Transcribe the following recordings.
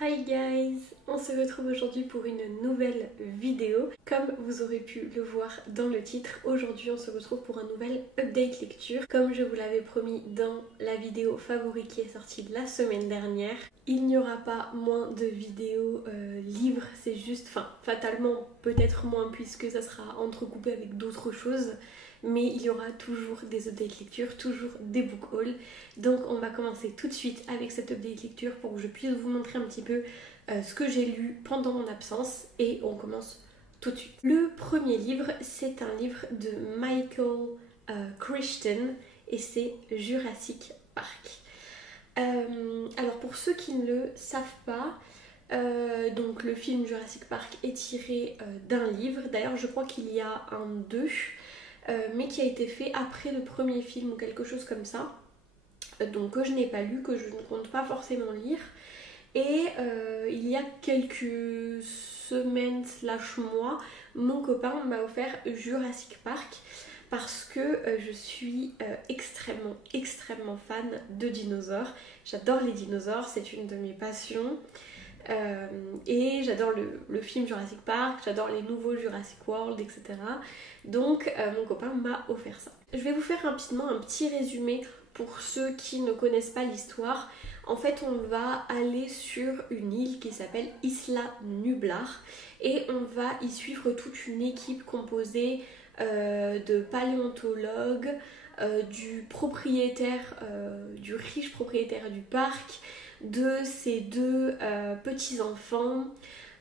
Hi guys! On se retrouve aujourd'hui pour une nouvelle vidéo. Comme vous aurez pu le voir dans le titre, aujourd'hui on se retrouve pour un nouvel update lecture. Comme je vous l'avais promis dans la vidéo favori qui est sortie la semaine dernière, il n'y aura pas moins de vidéos livres, c'est juste, fatalement peut-être moins puisque ça sera entrecoupé avec d'autres choses. Mais il y aura toujours des updates lecture, toujours des book hauls. Donc on va commencer tout de suite avec cette update lecture pour que je puisse vous montrer un petit peu ce que j'ai lu pendant mon absence. Et on commence tout de suite. Le premier livre, c'est un livre de Michael Crichton et c'est Jurassic Park. Alors pour ceux qui ne le savent pas, donc le film Jurassic Park est tiré d'un livre. D'ailleurs je crois qu'il y a un 2. Mais qui a été fait après le premier film ou quelque chose comme ça, donc que je n'ai pas lu, que je ne compte pas forcément lire. Et il y a quelques semaines / mois, mon copain m'a offert Jurassic Park parce que je suis extrêmement fan de dinosaures. J'adore les dinosaures, c'est une de mes passions. Et j'adore le film Jurassic Park, j'adore les nouveaux Jurassic World, etc. Donc mon copain m'a offert ça. Je vais vous faire rapidement un petit résumé pour ceux qui ne connaissent pas l'histoire. En fait, on va aller sur une île qui s'appelle Isla Nublar et on va y suivre toute une équipe composée de paléontologues, du propriétaire, du riche propriétaire du parc, de ses deux petits-enfants,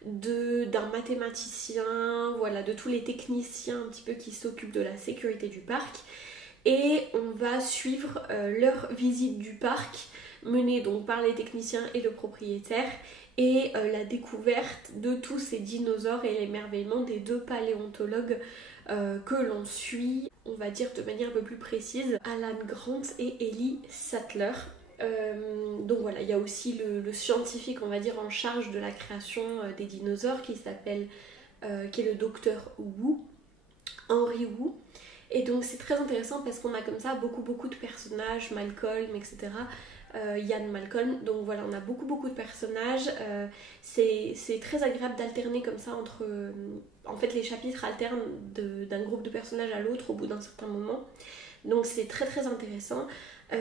d'un mathématicien, voilà, de tous les techniciens un petit peu qui s'occupent de la sécurité du parc. Et on va suivre leur visite du parc, menée donc par les techniciens et le propriétaire, et la découverte de tous ces dinosaures et l'émerveillement des deux paléontologues que l'on suit, on va dire de manière un peu plus précise, Alan Grant et Ellie Sattler. Donc voilà, il y a aussi le scientifique, on va dire, en charge de la création des dinosaures qui est le docteur Wu, Henry Wu. Et donc c'est très intéressant parce qu'on a comme ça beaucoup de personnages, Malcolm, etc. Ian Malcolm, donc voilà, on a beaucoup de personnages. C'est très agréable d'alterner comme ça entre... en fait, les chapitres alternent d'un groupe de personnages à l'autre au bout d'un certain moment. Donc c'est très intéressant.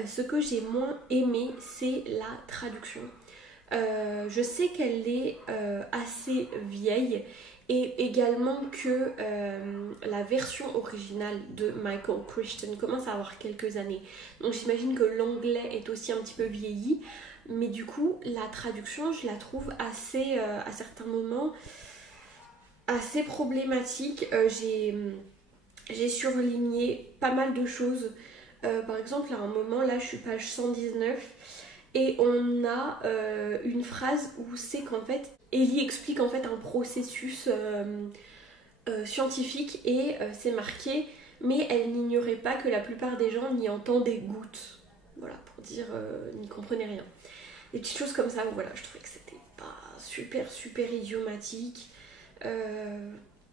Ce que j'ai moins aimé, c'est la traduction. Je sais qu'elle est assez vieille et également que la version originale de Michael Crichton commence à avoir quelques années. Donc j'imagine que l'anglais est aussi un petit peu vieilli, mais du coup la traduction je la trouve assez, à certains moments, assez problématique. J'ai surligné pas mal de choses. Par exemple, à un moment, là je suis page 119 et on a une phrase où c'est qu'en fait Ellie explique en fait un processus scientifique et c'est marqué, mais elle n'ignorait pas que la plupart des gens n'y entendaient gouttes. Voilà, pour dire n'y comprenaient rien. Des petites choses comme ça où voilà, je trouvais que c'était pas super idiomatique.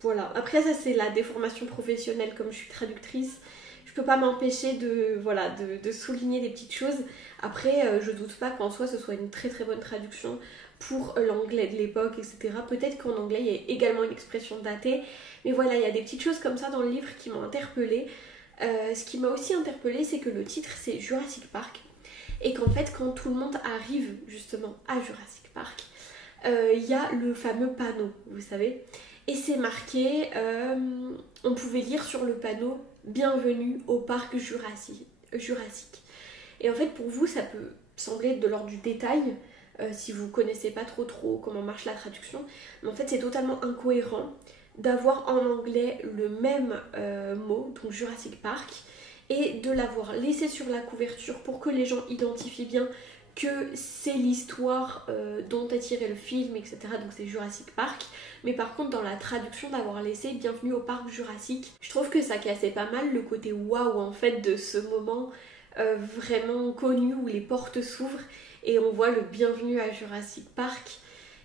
Voilà, après ça c'est la déformation professionnelle, comme je suis traductrice. Je peux pas m'empêcher de souligner des petites choses. Après, je doute pas qu'en soi ce soit une très bonne traduction pour l'anglais de l'époque, etc. Peut-être qu'en anglais il y a également une expression datée. Mais voilà, il y a des petites choses comme ça dans le livre qui m'ont interpellée. Ce qui m'a aussi interpellée, c'est que le titre c'est Jurassic Park. Et qu'en fait, quand tout le monde arrive justement à Jurassic Park, il y a le fameux panneau, vous savez. Et c'est marqué, on pouvait lire sur le panneau « Bienvenue au parc Jurassique ». Et en fait, pour vous, ça peut sembler de l'ordre du détail, si vous connaissez pas trop comment marche la traduction. Mais en fait, c'est totalement incohérent d'avoir en anglais le même mot, donc Jurassic Park, et de l'avoir laissé sur la couverture pour que les gens identifient bien que c'est l'histoire dont est tiré le film, etc. Donc c'est Jurassic Park. Mais par contre, dans la traduction, d'avoir laissé Bienvenue au parc Jurassique, je trouve que ça cassait pas mal le côté waouh en fait de ce moment vraiment connu où les portes s'ouvrent et on voit le Bienvenue à Jurassic Park.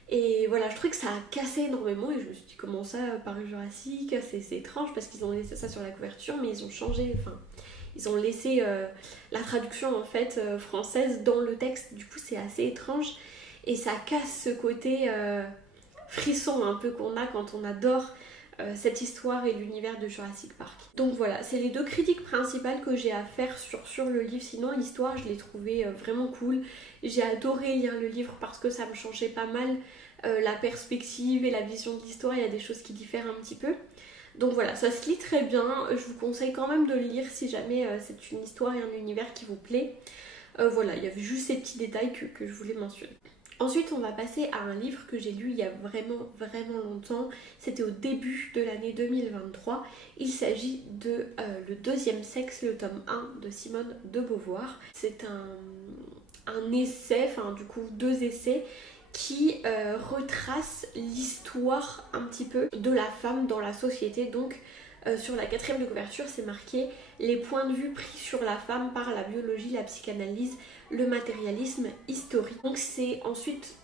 Et voilà, je trouvais que ça a cassé énormément et je me suis dit comment ça, parc Jurassique, c'est étrange parce qu'ils ont laissé ça sur la couverture mais ils ont changé, ils ont laissé la traduction en fait française dans le texte, du coup c'est assez étrange. et ça casse ce côté frisson un peu qu'on a quand on adore cette histoire et l'univers de Jurassic Park. Donc voilà, c'est les deux critiques principales que j'ai à faire sur le livre. Sinon l'histoire je l'ai trouvée vraiment cool. J'ai adoré lire le livre parce que ça me changeait pas mal la perspective et la vision de l'histoire. Il y a des choses qui diffèrent un petit peu. Donc voilà, ça se lit très bien. Je vous conseille quand même de le lire si jamais c'est une histoire et un univers qui vous plaît. Voilà, il y avait juste ces petits détails que je voulais mentionner. Ensuite, on va passer à un livre que j'ai lu il y a vraiment longtemps. C'était au début de l'année 2023. Il s'agit de Le deuxième sexe, le tome 1 de Simone de Beauvoir. C'est un essai, enfin du coup 2 essais qui retracent l'histoire un petit peu de la femme dans la société. Donc sur la 4e de couverture, c'est marqué les points de vue pris sur la femme par la biologie, la psychanalyse, le matérialisme historique. Donc c'est ensuite,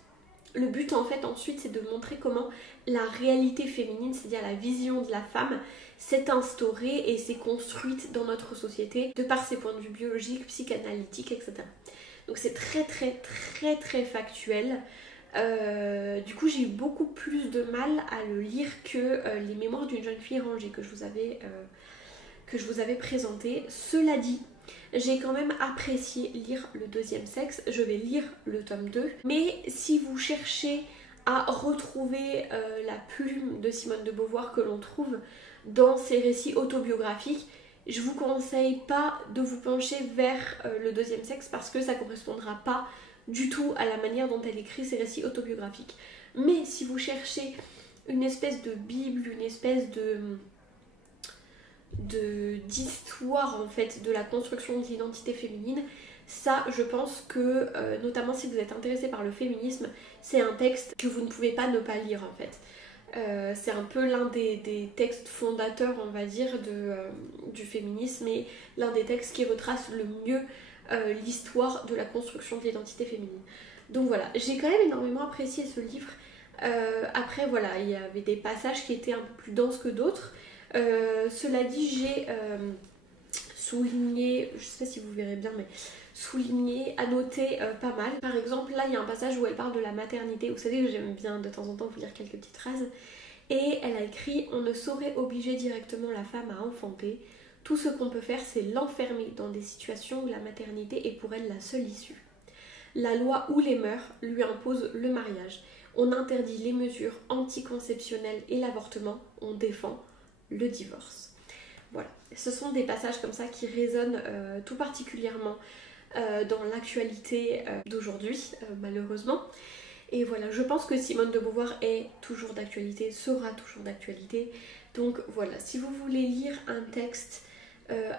le but en fait ensuite c'est de montrer comment la réalité féminine, c'est-à-dire la vision de la femme, s'est instaurée et s'est construite dans notre société de par ses points de vue biologiques, psychanalytiques, etc. Donc c'est très factuel. Du coup j'ai eu beaucoup plus de mal à le lire que les mémoires d'une jeune fille rangée que je vous avais présenté. Cela dit, j'ai quand même apprécié lire Le deuxième sexe. Je vais lire le tome 2. Mais si vous cherchez à retrouver la plume de Simone de Beauvoir que l'on trouve dans ses récits autobiographiques, je vous conseille pas de vous pencher vers Le deuxième sexe parce que ça correspondra pas du tout à la manière dont elle écrit ses récits autobiographiques. Mais si vous cherchez une espèce de bible, une espèce d'histoire en fait de la construction de l'identité féminine, ça je pense que notamment si vous êtes intéressé par le féminisme, c'est un texte que vous ne pouvez pas ne pas lire en fait. C'est un peu l'un des textes fondateurs on va dire du féminisme et l'un des textes qui retrace le mieux l'histoire de la construction de l'identité féminine. Donc voilà, j'ai quand même énormément apprécié ce livre. Après voilà, il y avait des passages qui étaient un peu plus denses que d'autres. Cela dit, j'ai souligné, je sais pas si vous verrez bien, mais souligné, annoté pas mal. Par exemple, là il y a un passage où elle parle de la maternité. Vous savez que j'aime bien de temps en temps vous lire quelques petites phrases. Et elle a écrit « On ne saurait obliger directement la femme à enfanter. Tout ce qu'on peut faire, c'est l'enfermer dans des situations où la maternité est pour elle la seule issue. La loi ou les mœurs lui imposent le mariage. On interdit les mesures anticonceptionnelles et l'avortement. On défend le divorce. » Voilà, ce sont des passages comme ça qui résonnent tout particulièrement dans l'actualité d'aujourd'hui, malheureusement. Et voilà, je pense que Simone de Beauvoir est toujours d'actualité, sera toujours d'actualité. Donc voilà, si vous voulez lire un texte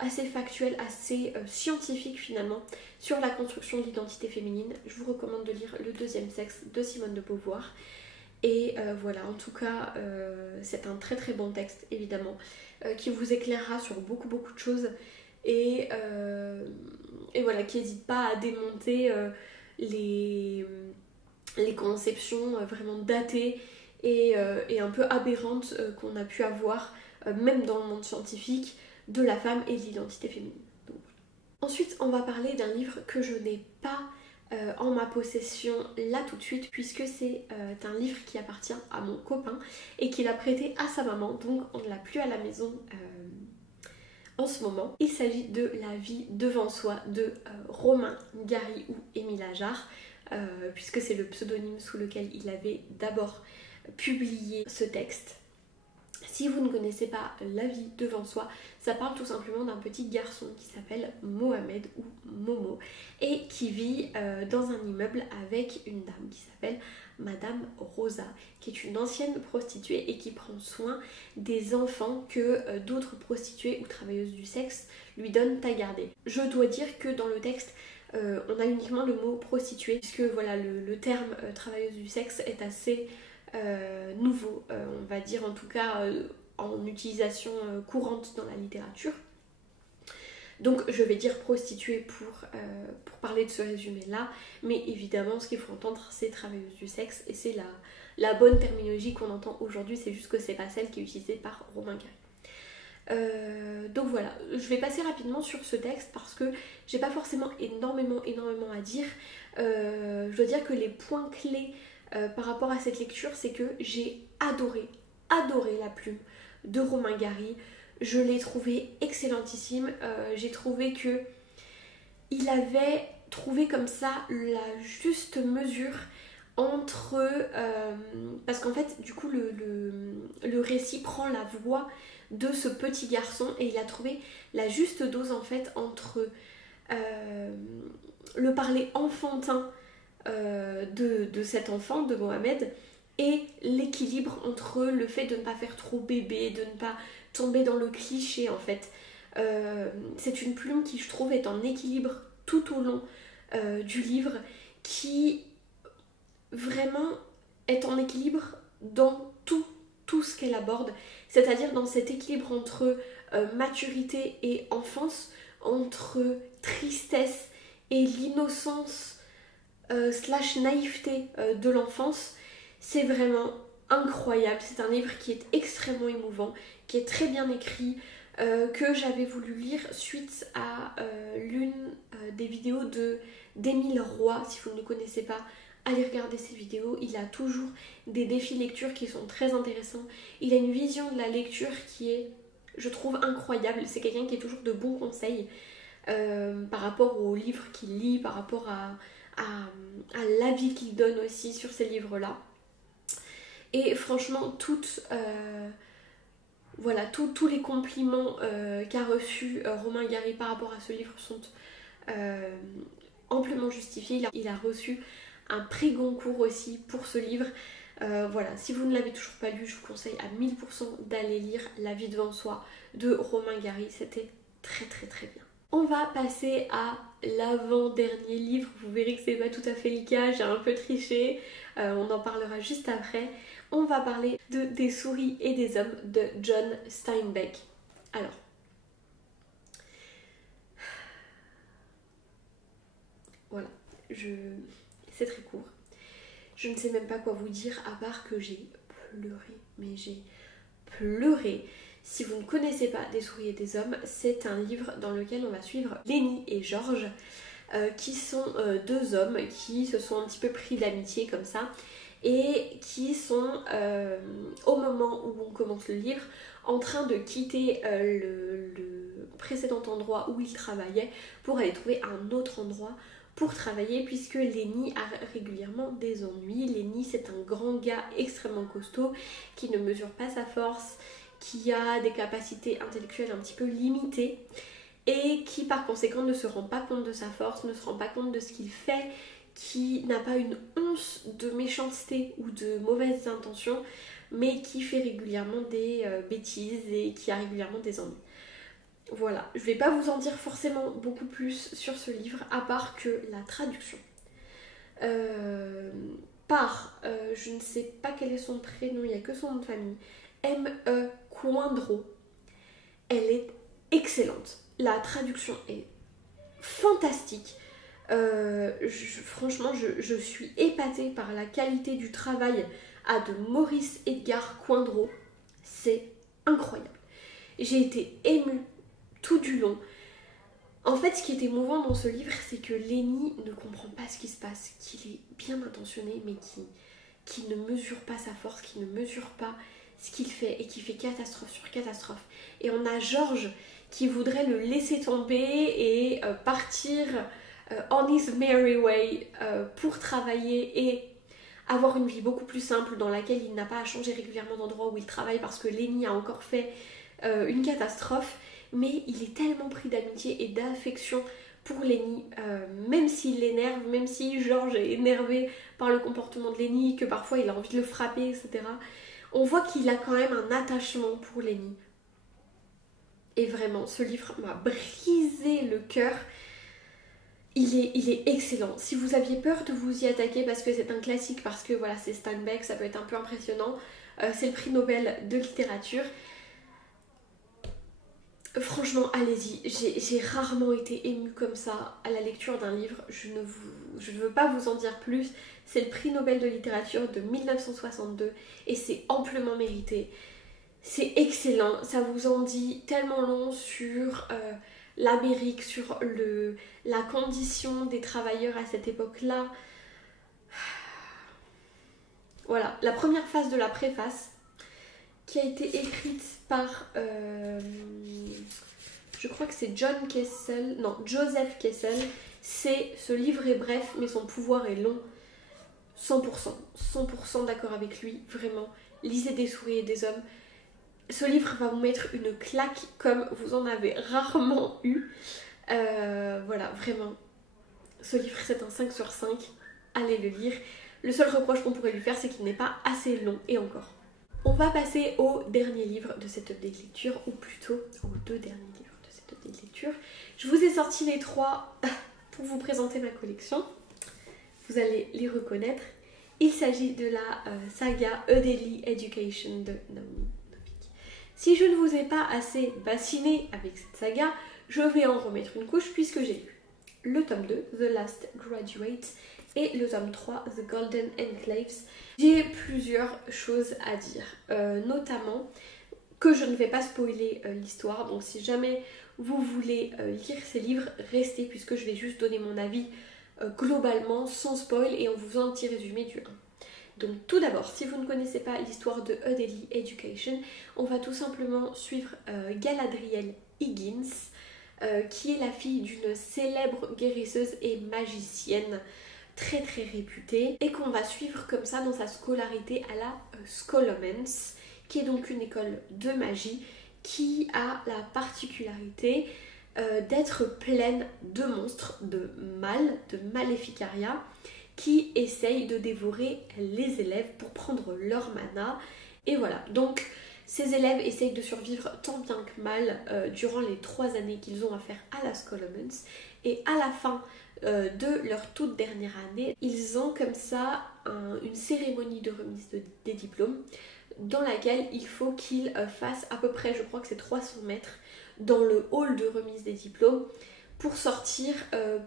assez factuel, assez scientifique finalement, sur la construction de l'identité féminine, je vous recommande de lire Le deuxième sexe de Simone de Beauvoir. Et voilà, en tout cas, c'est un très bon texte, évidemment, qui vous éclairera sur beaucoup de choses et voilà, qui n'hésite pas à démonter les conceptions vraiment datées et un peu aberrantes qu'on a pu avoir, même dans le monde scientifique, de la femme et de l'identité féminine. Donc, voilà. Ensuite, on va parler d'un livre que je n'ai pas en ma possession là tout de suite, puisque c'est un livre qui appartient à mon copain et qu'il a prêté à sa maman, donc on ne l'a plus à la maison en ce moment. Il s'agit de La vie devant soi de Romain Gary ou Émile Ajar, puisque c'est le pseudonyme sous lequel il avait d'abord publié ce texte. Si vous ne connaissez pas La vie devant soi, ça parle tout simplement d'un petit garçon qui s'appelle Mohamed ou Momo et qui vit dans un immeuble avec une dame qui s'appelle Madame Rosa, qui est une ancienne prostituée et qui prend soin des enfants que d'autres prostituées ou travailleuses du sexe lui donnent à garder. Je dois dire que dans le texte, on a uniquement le mot prostituée, puisque voilà, le terme travailleuse du sexe est assez nouveau, on va dire en tout cas en utilisation courante dans la littérature. Donc je vais dire prostituée pour parler de ce résumé-là, mais évidemment ce qu'il faut entendre c'est travailleuse du sexe et c'est la bonne terminologie qu'on entend aujourd'hui, c'est juste que c'est pas celle qui est utilisée par Romain Gary. Donc voilà, je vais passer rapidement sur ce texte parce que j'ai pas forcément énormément à dire. Je dois dire que les points clés par rapport à cette lecture, c'est que j'ai adoré la plume de Romain Gary. Je l'ai trouvé excellentissime. J'ai trouvé que il avait trouvé comme ça la juste mesure entre... parce qu'en fait, du coup, le récit prend la voix de ce petit garçon et il a trouvé la juste dose en fait entre le parler enfantin de cet enfant, de Mohamed, et l'équilibre entre le fait de ne pas faire trop bébé, de ne pas tomber dans le cliché en fait. C'est une plume qui je trouve est en équilibre tout au long du livre, qui vraiment est en équilibre dans tout ce qu'elle aborde, c'est-à-dire dans cet équilibre entre maturité et enfance, entre tristesse et l'innocence slash naïveté de l'enfance. C'est vraiment incroyable, c'est un livre qui est extrêmement émouvant, qui est très bien écrit, que j'avais voulu lire suite à l'une des vidéos d'Émile Roy. Si vous ne le connaissez pas, allez regarder ses vidéos, il a toujours des défis lecture qui sont très intéressants. Il a une vision de la lecture qui est, je trouve, incroyable. C'est quelqu'un qui a toujours de bons conseils par rapport aux livres qu'il lit, par rapport à l'avis qu'il donne aussi sur ces livres-là. Et franchement, voilà, tous les compliments qu'a reçus Romain Gary par rapport à ce livre sont amplement justifiés. Il a reçu un prix Goncourt aussi pour ce livre. Voilà, si vous ne l'avez toujours pas lu, je vous conseille à 1000% d'aller lire La vie devant soi de Romain Gary. C'était très bien. On va passer à l'avant-dernier livre. Vous verrez que c'est pas tout à fait le cas, j'ai un peu triché. On en parlera juste après. On va parler de Des souris et des hommes de John Steinbeck. Alors, voilà, c'est très court. Je ne sais même pas quoi vous dire à part que j'ai pleuré. Mais j'ai pleuré. Si vous ne connaissez pas Des souris et des hommes, c'est un livre dans lequel on va suivre Lenny et George, qui sont deux hommes qui se sont un petit peu pris d'amitié comme ça, et qui sont, au moment où on commence le livre, en train de quitter le précédent endroit où ils travaillaient pour aller trouver un autre endroit pour travailler, puisque Lenny a régulièrement des ennuis. Lenny, c'est un grand gars extrêmement costaud qui ne mesure pas sa force, qui a des capacités intellectuelles un petit peu limitées et qui par conséquent ne se rend pas compte de sa force, ne se rend pas compte de ce qu'il fait, qui n'a pas une once de méchanceté ou de mauvaises intentions, mais qui fait régulièrement des bêtises et qui a régulièrement des ennuis. Voilà, je vais pas vous en dire forcément beaucoup plus sur ce livre, à part que la traduction je ne sais pas quel est son prénom, il n'y a que son nom de famille, M.E. Coindreau. Elle est excellente. La traduction est fantastique. Franchement, je suis épatée par la qualité du travail de Maurice Edgar Coindreau. C'est incroyable. J'ai été émue tout du long. En fait, ce qui est émouvant dans ce livre, c'est que Lenny ne comprend pas ce qui se passe, qu'il est bien intentionné, mais qui ne mesure pas sa force, qui ne mesure pas ce qu'il fait et qui fait catastrophe sur catastrophe. Et on a George qui voudrait le laisser tomber et partir on his merry way pour travailler et avoir une vie beaucoup plus simple dans laquelle il n'a pas à changer régulièrement d'endroit où il travaille parce que Lenny a encore fait une catastrophe. Mais il est tellement pris d'amitié et d'affection pour Lenny, même s'il l'énerve, même si George est énervé par le comportement de Lenny, que parfois il a envie de le frapper, etc. On voit qu'il a quand même un attachement pour Lenny. Et vraiment, ce livre m'a brisé le cœur. Il est excellent. Si vous aviez peur de vous y attaquer parce que c'est un classique, parce que voilà, c'est Steinbeck, ça peut être un peu impressionnant, c'est le prix Nobel de littérature. Franchement, allez-y. J'ai rarement été émue comme ça à la lecture d'un livre. Je ne veux pas vous en dire plus. C'est le prix Nobel de littérature de 1962 et c'est amplement mérité. C'est excellent, ça vous en dit tellement long sur l'Amérique, sur la condition des travailleurs à cette époque-là. Voilà, la première phase de la préface qui a été écrite par, je crois que c'est Joseph Kessel. Ce livre est bref, mais son pouvoir est long. 100% d'accord avec lui, vraiment. Lisez Des souris et des hommes. Ce livre va vous mettre une claque comme vous en avez rarement eu. Voilà, vraiment. Ce livre, c'est un 5 sur 5. Allez le lire. Le seul reproche qu'on pourrait lui faire, c'est qu'il n'est pas assez long, et encore. On va passer au dernier livre de cette update lecture, ou plutôt aux 2 derniers livres de cette update lecture. Je vous ai sorti les 3 pour vous présenter ma collection. Vous allez les reconnaître. Il s'agit de la saga A Daily Education de Naomi Novik. Si je ne vous ai pas assez bassiné avec cette saga, je vais en remettre une couche puisque j'ai lu le tome 2, The Last Graduate, et le tome 3, The Golden Enclaves. J'ai plusieurs choses à dire, notamment que je ne vais pas spoiler l'histoire, donc si jamais vous voulez lire ces livres, restez puisque je vais juste donner mon avis globalement, sans spoil, et en vous faisant un petit résumé du 1. Donc tout d'abord, si vous ne connaissez pas l'histoire de A Daily Education, on va tout simplement suivre Galadriel Higgins, qui est la fille d'une célèbre guérisseuse et magicienne très réputée, et qu'on va suivre comme ça dans sa scolarité à la Scholomance, qui est donc une école de magie qui a la particularité d'être pleine de monstres, de maléficaria, qui essayent de dévorer les élèves pour prendre leur mana. Et voilà, donc ces élèves essayent de survivre tant bien que mal durant les 3 années qu'ils ont à faire à la Scholomance, et à la fin de leur toute dernière année, ils ont comme ça une cérémonie de remise des diplômes dans laquelle il faut qu'ils fassent à peu près, je crois que c'est 300 mètres, dans le hall de remise des diplômes pour sortir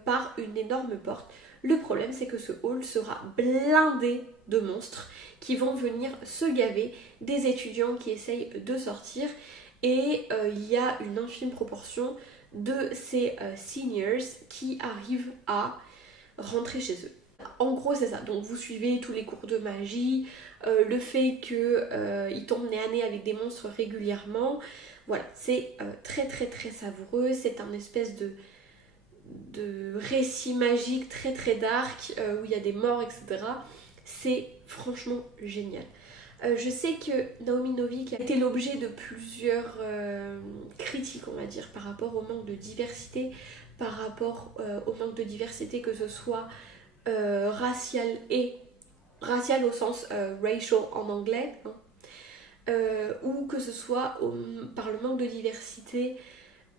par une énorme porte. Le problème, c'est que ce hall sera blindé de monstres qui vont venir se gaver des étudiants qui essayent de sortir, et il y a une infime proportion de ces seniors qui arrivent à rentrer chez eux. En gros, c'est ça. Donc vous suivez tous les cours de magie, le fait qu'ils tombent nez à nez avec des monstres régulièrement. Voilà, c'est très savoureux. C'est un espèce de récit magique très dark où il y a des morts, etc. C'est franchement génial. Je sais que Naomi Novik a été l'objet de plusieurs critiques, on va dire, par rapport au manque de diversité, par rapport au manque de diversité que ce soit racial au sens racial en anglais, hein, ou que ce soit par le manque de diversité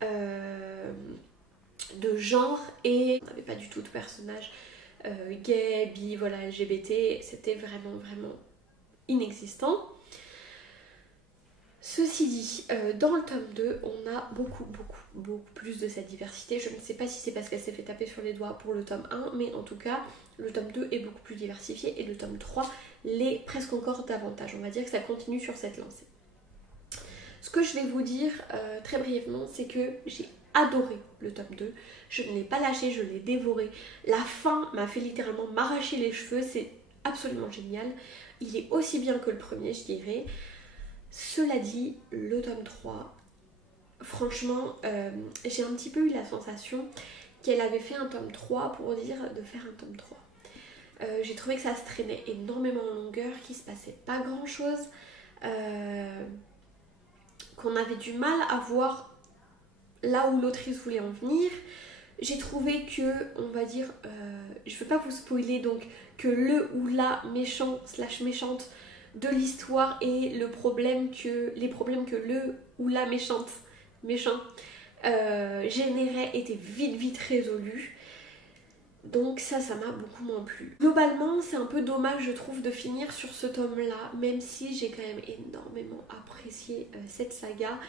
de genre, et on n'avait pas du tout de personnages gay, bi, voilà, LGBT, c'était vraiment inexistant. Ceci dit, dans le tome 2, on a beaucoup plus de cette diversité. Je ne sais pas si c'est parce qu'elle s'est fait taper sur les doigts pour le tome 1, mais en tout cas, le tome 2 est beaucoup plus diversifié, et le tome 3 l'est presque encore davantage. On va dire que ça continue sur cette lancée. Ce que je vais vous dire très brièvement, c'est que j'ai adoré le tome 2. Je ne l'ai pas lâché, je l'ai dévoré. La fin m'a fait littéralement m'arracher les cheveux, c'est absolument génial. Il est aussi bien que le premier, je dirais. Cela dit, le tome 3, franchement, j'ai un petit peu eu la sensation qu'elle avait fait un tome 3 pour dire de faire un tome 3. J'ai trouvé que ça se traînait énormément en longueur, qu'il se passait pas grand chose, qu'on avait du mal à voir là où l'autrice voulait en venir. J'ai trouvé que, on va dire, je ne vais pas vous spoiler, donc que le ou la méchant / méchante de l'histoire et les problèmes que le ou la méchant générait étaient vite résolus. Donc ça m'a beaucoup moins plu. Globalement, c'est un peu dommage, je trouve, de finir sur ce tome-là, même si j'ai quand même énormément apprécié cette saga.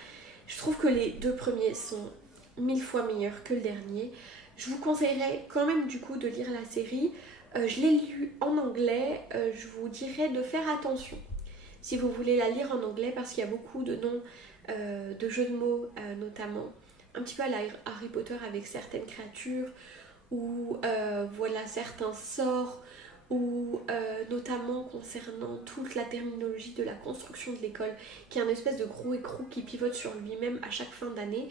Je trouve que les 2 premiers sont 1000 fois meilleurs que le dernier. Je vous conseillerais quand même du coup de lire la série. Je l'ai lu en anglais, je vous dirais de faire attention. si vous voulez la lire en anglais, parce qu'il y a beaucoup de noms de jeux de mots, notamment un petit peu à la Harry Potter avec certaines créatures, ou voilà, certains sorts, ou notamment concernant toute la terminologie de la construction de l'école, qui est un espèce de gros écrou qui pivote sur lui-même à chaque fin d'année.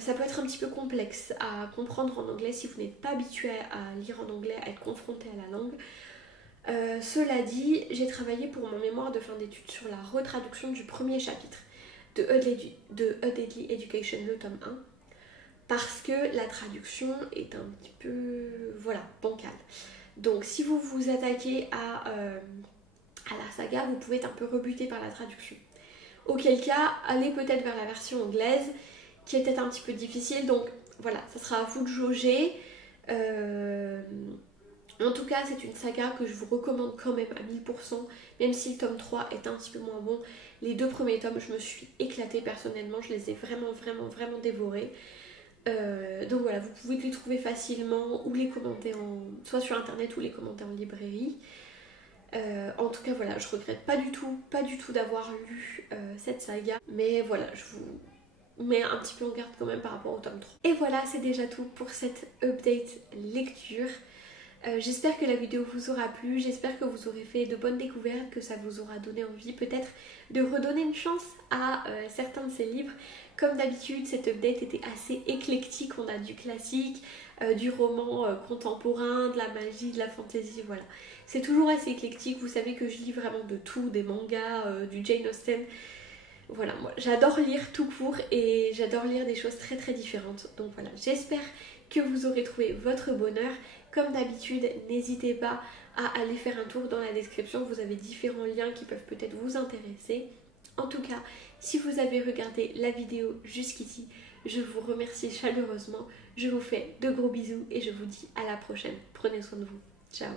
Ça peut être un petit peu complexe à comprendre en anglais si vous n'êtes pas habitué à lire en anglais, à être confronté à la langue. Cela dit, j'ai travaillé pour mon mémoire de fin d'études sur la retraduction du premier chapitre de A Deadly Education, le tome 1, parce que la traduction est un petit peu, voilà, bancale. Donc si vous vous attaquez à la saga, vous pouvez être un peu rebuté par la traduction. Auquel cas, allez peut-être vers la version anglaise, qui est peut-être un petit peu difficile, donc voilà, ça sera à vous de jauger. En tout cas, c'est une saga que je vous recommande quand même à 1000%, même si le tome 3 est un petit peu moins bon. Les 2 premiers tomes, je me suis éclatée personnellement, je les ai vraiment dévorés. Donc voilà, vous pouvez les trouver facilement ou les commenter soit sur internet ou les commenter en librairie. En tout cas voilà, je regrette pas du tout d'avoir lu cette saga, mais voilà, je vous mets un petit peu en garde quand même par rapport au tome 3. Et voilà, c'est déjà tout pour cette update lecture. J'espère que la vidéo vous aura plu, j'espère que vous aurez fait de bonnes découvertes, que ça vous aura donné envie peut-être de redonner une chance à certains de ces livres. Comme d'habitude, cette update était assez éclectique, on a du classique, du roman contemporain, de la magie, de la fantasy, voilà. C'est toujours assez éclectique, vous savez que je lis vraiment de tout, des mangas, du Jane Austen. Voilà, moi j'adore lire tout court et j'adore lire des choses très différentes. Donc voilà, j'espère que vous aurez trouvé votre bonheur. Comme d'habitude, n'hésitez pas à aller faire un tour dans la description, vous avez différents liens qui peuvent peut-être vous intéresser. En tout cas, si vous avez regardé la vidéo jusqu'ici, je vous remercie chaleureusement, je vous fais de gros bisous et je vous dis à la prochaine. Prenez soin de vous. Ciao.